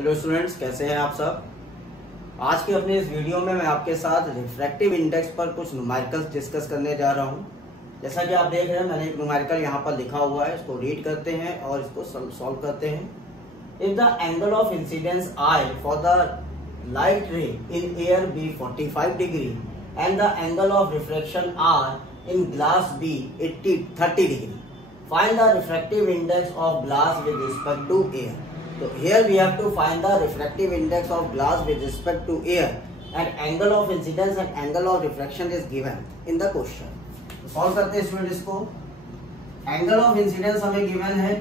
Hello students, कैसे हैं आप सब। आज के अपने इस वीडियो में मैं आपके साथ रिफ्रैक्टिव इंडेक्स पर कुछ न्यूमेरिकल्स डिस्कस करने जा रहा हूं। जैसा कि आप देख रहे हैं, मैंने एक न्यूमेरिकल यहां पर लिखा हुआ है, इसको रीड करते हैं और इसको सॉल्व करते हैं। If the angle of incidence I for the light ray in air be 45 degree and the angle of refraction R in glass be 30 degree, find the refractive index of glass with respect to air. So here we have to find the refractive index of glass with respect to air, and angle of incidence and angle of refraction is given in the question. तो solve करते हैं student इसको। angle of incidence हमें given है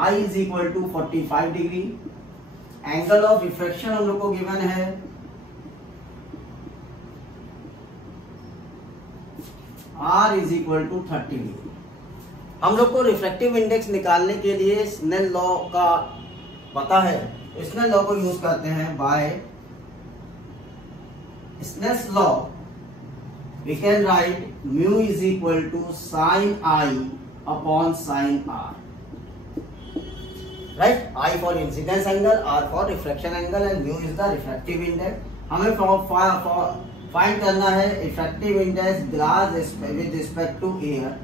I is equal to 45 degree. angle of refraction हम लोग को given है R is equal to 30 degree. हम लोग को रिफ्रैक्टिव इंडेक्स निकालने के लिए स्नेल लॉ का पता है, स्नेल लॉ को यूज करते हैं। By Snell's law we can write mu is equal to sine I upon sine R, right. I for incidence angle, R for refraction angle and mu is the refractive index. हमें find करना है refractive index glass with respect to air.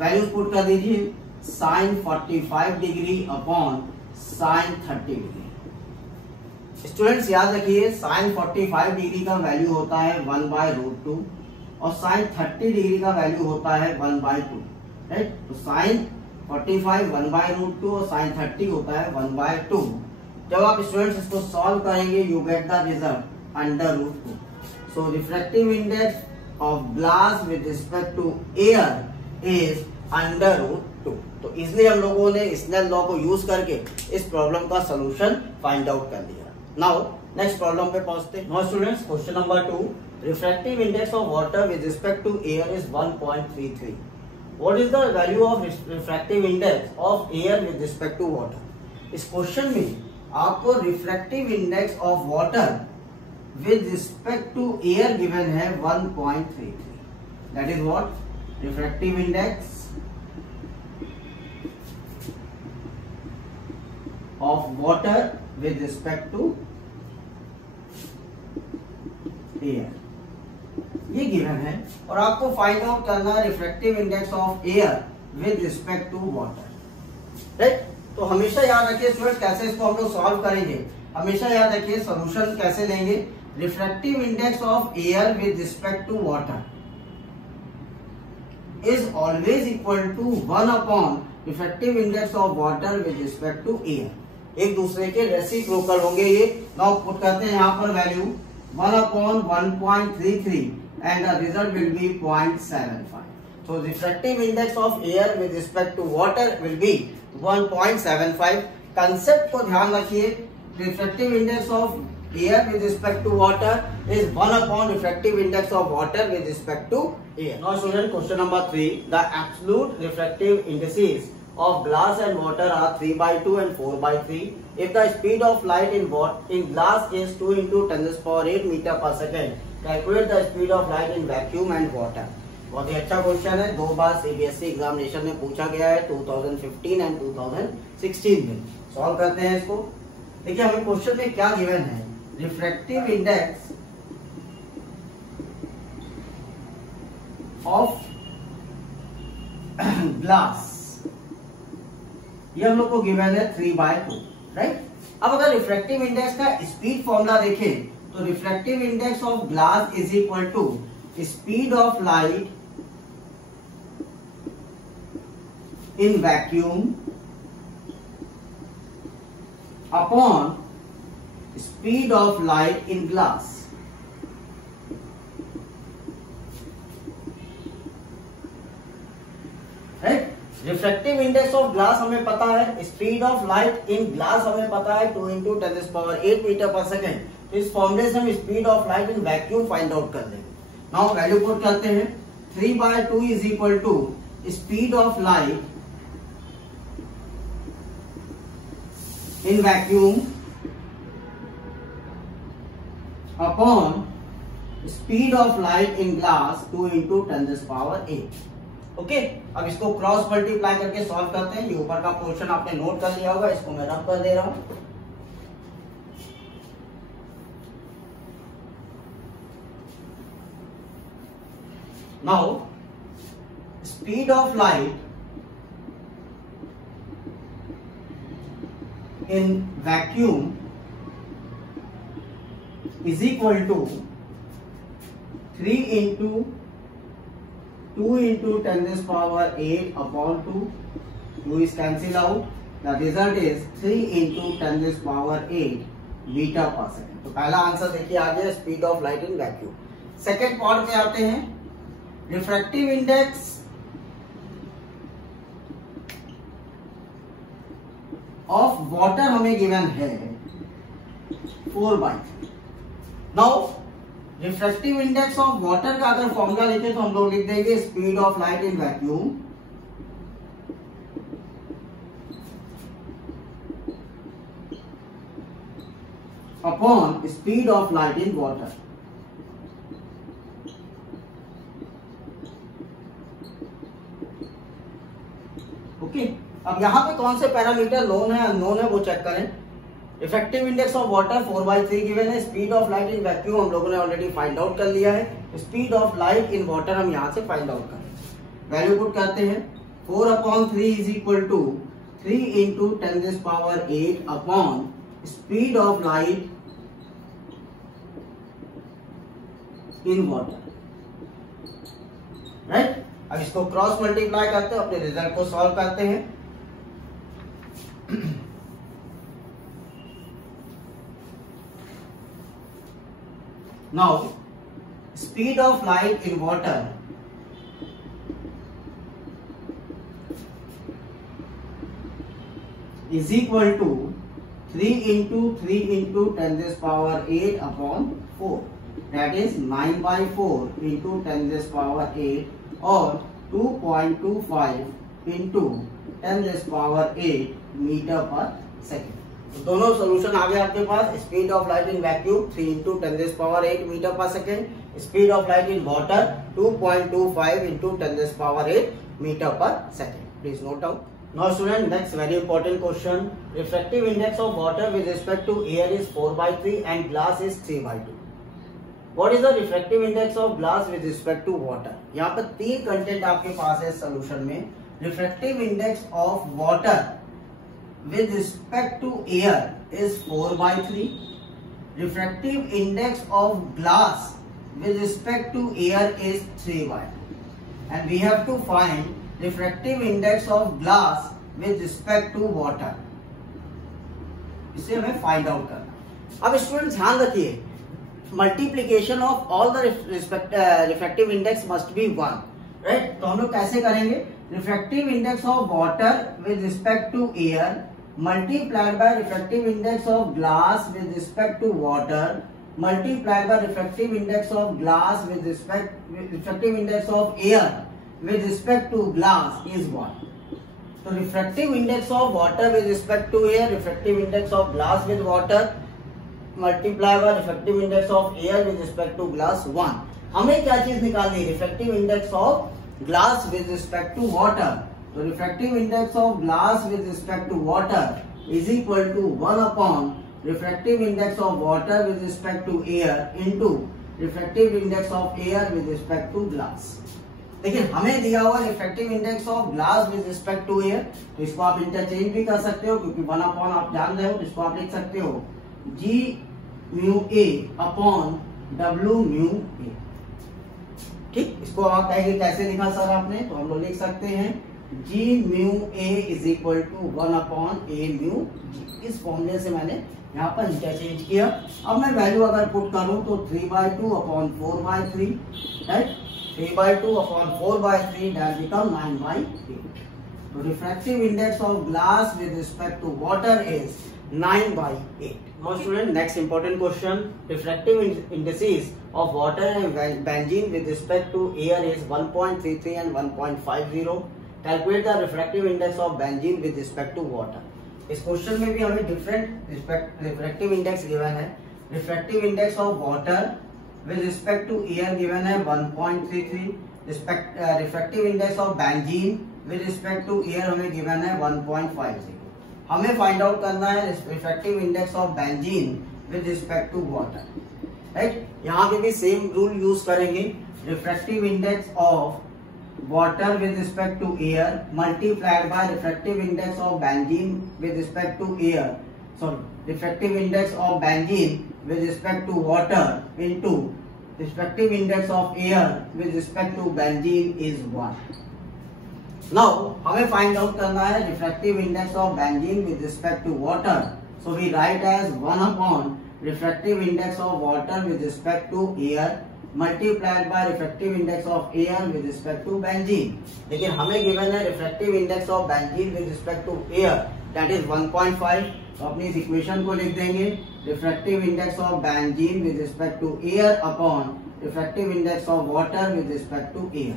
Values put कर दीजिए, sine 45 degree upon sine 30 degree. Students याद रखिए, sign 45 degree का value होता है 1/√2 और साइन 30 डिग्री का वैल्यू होता है 1/2, राइट। तो साइन 45 1/√2 और साइन 30 होता है 1/2। जब आप स्टूडेंट्स इसको सॉल्व करेंगे you get the result √2। So refractive index of glass with respect to air is √2। तो इसलिए हम लोगों ने स्नेल लॉ को यूज करके इस प्रॉब्लम का सॉल्यूशन फाइंड आउट कर लिया। नाउ नेक्स्ट प्रॉब्लम पे पहुंचते हैं। Now students, question number 2, refractive index of water with respect to air is 1.33। What is the value of refractive index of air with respect to water. इस question में आपको refractive index of water with respect to air given है 1.33। That is what refractive index of water with respect to air, ये given है। और आपको find out करना है refractive index of air with respect to water, right. तो हमेशा याद रखिए स्टूडेंट्स, कैसे इसको हम लोग सॉल्व करेंगे। हमेशा याद रखिए सॉल्यूशन कैसे लेंगे। Refractive index of air with respect to water is always equal to 1 upon refractive index of water with respect to air। एक दूसरे के रेसिप्रोकल होंगे ये। नाउ पुट करते हैं यहाँ पर value 1 upon 1.33 and the result will be 0.75। so refractive index of air with respect to water will be 1.75। Concept को ध्यान रखिए, refractive index of air with respect to water is 1 upon refractive index of water with respect to air। Now student, question number 3, the absolute refractive indices of glass and water are 3/2 and 4/3 if the speed of light in glass is 2 × 10⁸ meter per second, calculate the speed of light in vacuum and water। बहुत ही अच्छा question है, 2 बार CBSE examination में पूछा गया है, 2015 and 2016 में। Solve करते हैं इसको। देखिए हमें क्वेश्चन में क्या गिवन है, रिफ्रैक्टिव इंडेक्स ऑफ ग्लास, ये हम लोग को गिवन है 3/2, राइट। अब अगर रिफ्रैक्टिव इंडेक्स का स्पीड फॉर्मूला देखें तो refractive index of glass is equal to speed of light in vacuum upon speed of light in glass, right। Refractive index of glass हमें पता है, speed of light in glass हमें पता है 2 × 10⁸ metre per second. तो इस फॉर्मूले से हम speed of light in vacuum find out कर लेंगे। नाउ वैल्यू पुट करते हैं, 3/2 is equal to speed of light in vacuum upon speed of light in glass 2 × 10⁸। Okay, अब इसको क्रॉस मल्टीप्लाई करके सॉल्व करते हैं। ये ऊपर का पोर्शन आपने नोट कर लिया होगा, इसको मैं रब कर दे रहा हूं। Now speed of light in vacuum is equal to 3 into 2 into 10 raised power 8 upon 2. 2 is cancel out. The result is 3 into 10 raised power 8 metre per second. तो पहला आंसर देखिए आ गया, speed of light in vacuum. Second part पे आते हैं, refractive index of water हमें given है 4/3। Now refractive index of water का अगर फॉर्मूला लिखे तो हम लोग लिख देंगे speed of light in vacuum upon speed of light in water. Okay, अब यहाँ पे कौन से पैरामीटर नोन है अननोन है वो चेक करें। Effective index of water 4/3 given है। Speed of light in vacuum हम लोगों ने ऑलरेडी फाइंड आउट कर लिया है। Speed of light in water हम यहाँ से फाइंड आउट करें। वैल्यू पुट करते हैं, 4/3 is equal to 3 into 10 raised power 8 upon speed of light in water, right. अब इसको क्रॉस मल्टीप्लाई करते हैं, अपने रिजल्ट को सॉल्व करते हैं। Now, speed of light in water is equal to 3 into 3 into 10 raised power 8 upon 4. That is 9/4 into 10 raised power 8 और 2.25 into 10 raised power 8 metre per second. तो दोनों सोल्यूशन आ गए आपके पास। Speed of light in vacuum 3 into 10 raised power 8 metre per second. Speed of light in water 2.25 into 10 raised power 8 metre per second. Please note down. Now student, next very important question. Refractive index of water with respect to air is 4/3 and glass is 3/2। What is the refractive index of glass with respect to water? यहाँ पर 3 content आपके पास है solution में। Refractive index of water with respect to air is 4/3. Refractive index of glass with respect to air is 3/2. And we have to find refractive index of glass with respect to water. इसे हमें find out करना। अब student ध्यान रखिए, multiplication of all the refractive index must be 1, right. तो हम लोग कैसे करेंगे? Refractive index of water with respect to air multiplied by refractive index of glass with respect to water multiplied by refractive index of glass with refractive index of air with respect to glass is 1. So refractive index of water with respect to air, refractive index of glass with water multiplied by refractive index of air with respect to glass 1. हमें क्या चीज निकालनी है? refractive index of glass with respect to water. तो refractive index of glass with respect to water is equal to 1 upon refractive index of water with respect to air into refractive index of air with respect to glass. देखिए हमें दिया हुआ refractive index of glass with respect to air, तो इसको आप interchange भी कर सकते हो क्योंकि 1 अपॉन आप जान रहे हो, तो इसको आप लिख सकते हो G mu A upon W mu A. ठीक, इसको आप कहेंगे कैसे लिखा सर आपने? तो हम लोग लिख सकते हैं G mu A is equal to 1 upon A mu G. इस फॉर्मूले से मैंने यहाँ पर इंटरचेंज किया। अब मैं वैल्यू अगर पुट करूं तो 3/2 upon 4/3, right. 3/2 upon 4/3 that become 9/8। तो refractive index of glass with respect to water is 9/8। Now student, next important question. Refractive indices of water and benzene with respect to air is 1.33 and 1.50. Calculate the refractive index of benzene with respect to water. इस question में भी हमें different refractive index given है। Refractive index of water with respect to air given है 1.33, refractive index of benzene with respect to air हमें given है 1.50। हमें find out करना है refractive index of benzene with respect to water, right. यहाँ पे भी सेम रूल यूज करेंगे, refractive index of water with respect to air multiplied by refractive index of benzene with respect to air, sorry refractive index of benzene with respect to water into refractive index of air with respect to benzene is 1. Now हमें find out करना है refractive index of benzene with respect to water, so we write as 1 upon refractive index of water with respect to air multiplied by refractive index of air with respect to benzene। लेकिन हमें given है refractive index of benzene with respect to air that is 1.5, तो अपनी इस equation को लिख देंगे refractive index of benzene with respect to air upon refractive index of water with respect to air।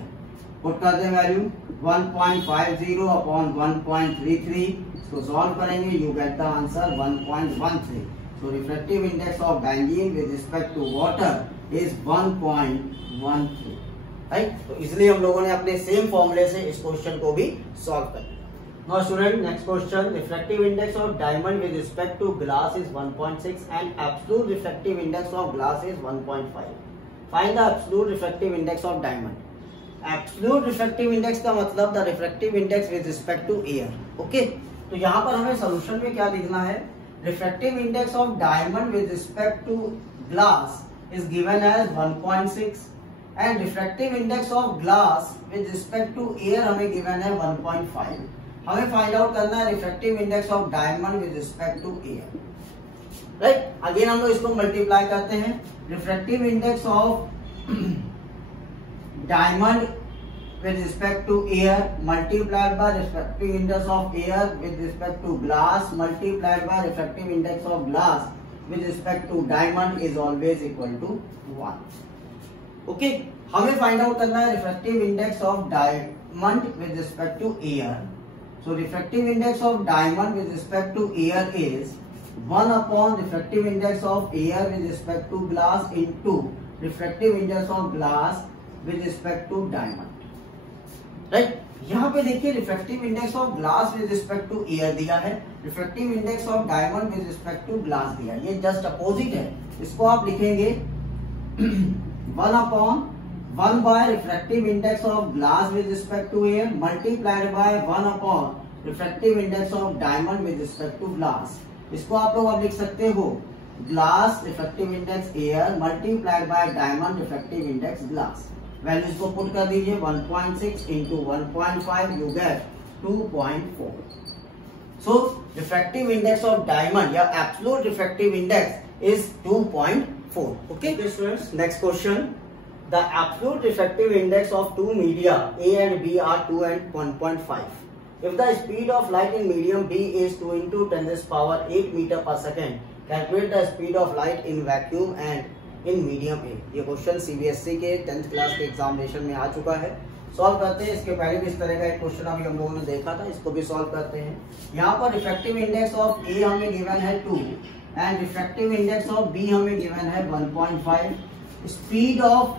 Put कर दें वैल्यू 1.50 upon 1.33, इसको solve करेंगे you get the answer 1.13। So refractive index of benzene with respect to water is 1.13, right. तो इसलिए हम लोगों ने अपने सेम फॉर्मूले से इस क्वेश्चन को भी सॉल्व कर दिया। Now student, next question, refractive index of diamond with respect to glass is 1.6 and absolute refractive index of glass is 1.5. Find the absolute refractive index of diamond. Absolute refractive index का मतलब the refractive index with respect to air, okay। तो यहाँ पर हमें solution में क्या लिखना है, refractive index of diamond with respect to glass is given as 1.6 and refractive index of glass with respect to air हमें given है 1.5। हमें फाइंड आउट करना है refractive index of diamond with respect to air, right. Again हम लोग इसको multiply करते हैं, refractive index of diamond with respect to air multiplied by refractive index of air with respect to glass multiplied by refractive index of glass with respect to diamond is always equal to 1, okay। हमें find out करना है refractive index of diamond with respect to air, so refractive index of diamond with respect to air is 1 upon refractive index of air with respect to glass into refractive index of glass with respect to diamond, right. यहाँ पे देखिए refractive index of glass with respect to air दिया है, refractive index of diamond with respect to glass दिया है, ये just opposite है। इसको आप लिखेंगे 1 upon 1 by refractive index of glass with respect to air multiplied by 1 upon refractive index of diamond with respect to glass। इसको आप लोग अब लिख सकते हो glass refractive index air multiplied by diamond refractive index glass. Values को put कर दीजिए 1.6 into 1.5 you get 2.4। So refractive index of diamond या absolute refractive index is 2.4, okay students। Next question, the absolute refractive index of two media A and B are 2 and 1.5. If the speed of light in medium B is 2 into 10⁻8 meter per second, calculate the speed of light in vacuum and in medium ए। ये question CBSE के 10th class के examination में आ चुका है, solve करते हैं। इसके पहले भी इस तरह का एक क्वेश्चन अभी हम लोगों ने देखा था, इसको भी सॉल्व करते हैं। यहाँ पर रिफ्रैक्टिव इंडेक्स ऑफ ए हमें गिवन है 2 and refractive index of B हमें गिवन है 1.5। स्पीड ऑफ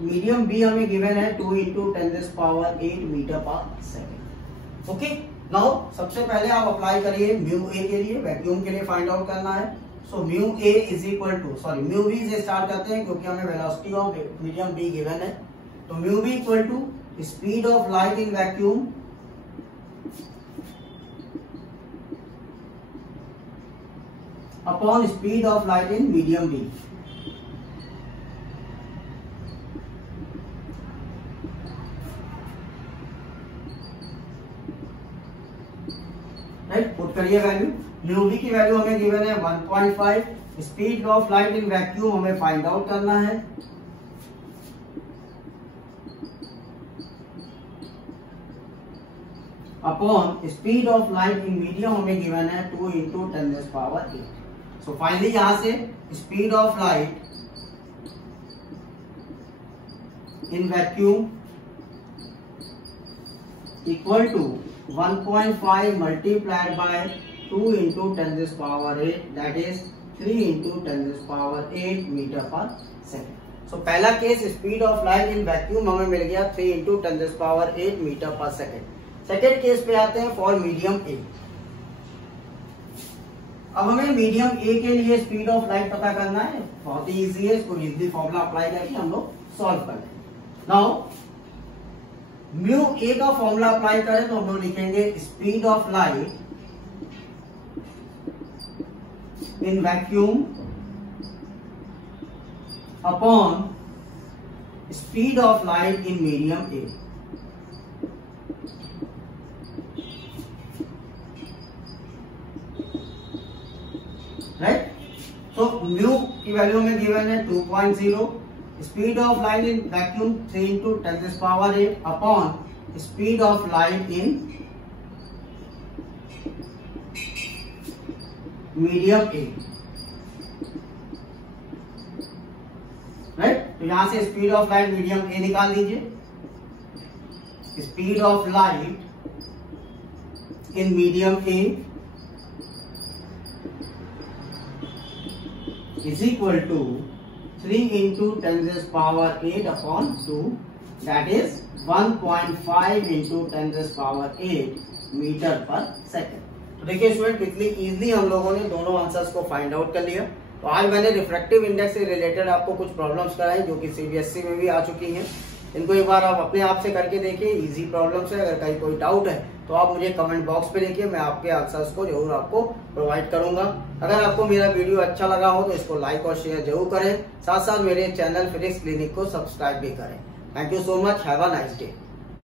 मीडियम बी हमें गिवन है 2 into 10⁸ metre per second, okay. Now सबसे पहले आप अप्लाई करिए म्यू ए के लिए, वैक्यूम के लिए फाइंड आउट करना है। So mu A is equal to, sorry mu B से स्टार्ट करते हैं क्योंकि हमें velocity of medium B given है। तो mu B equal to speed of light in vacuum upon speed of light in medium B. Right, put करिए value. Mu B की value हमें गिवन है 1.5। Speed of light in vacuum हमें find out करना है। Upon speed of light in medium हमें given है 2 into 10⁸। So finally यहां से speed of light in vacuum equal to 1.5 multiplied by 2 into 10⁸, that is 3 into 10⁸ meter per second। सो पहला case speed of light in vacuum हमें मिल गया 3 × 10⁸ metre per second. Second case पे आते हैं for medium ए। अब हमें मीडियम ए के लिए स्पीड ऑफ लाइट पता करना है, बहुत ही इजी है, इसको इजीली फॉर्मूला अप्लाई करके हम लोग सॉल्व कर लेंगे। नाउ म्यू ए का फॉर्मूला अप्लाई करें तो हम लोग लिखेंगे speed of light in vacuum upon speed of light in medium A. Right, तो म्यू की वैल्यू में गिवन है 2.0, speed of light in vacuum 3 × 10⁸ upon speed of light in medium A. Right, तो यहां से स्पीड ऑफ लाइट मीडियम ए निकाल दीजिए। Speed of light in medium A is equal to 3 × 10⁸ upon 2, that is 1.5 × 10⁸ metre per second. तो देखिए student, कितनी easily हम लोगों ने दोनों आंसर्स को फाइंड आउट कर लिया। तो आज मैंने रिफ्रैक्टिव इंडेक्स से रिलेटेड आपको कुछ प्रॉब्लम्स कराई जो कि सीबीएसई में भी आ चुकी हैं। इनको एक बार आप अपने आप से करके देखिए, इजी प्रॉब्लम्स है। अगर कहीं कोई डाउट है तो आप मुझे कमेंट बॉक्स पे लिखिए, मैं आपके आंसर्स को जरूर आपको प्रोवाइड करूंगा। अगर आपको मेरा वीडियो अच्छा लगा हो तो इसको लाइक और शेयर जरूर करें, साथ साथ मेरे चैनल फिजिक्स क्लिनिक को सब्सक्राइब भी करें। Thank you so much, have a nice day.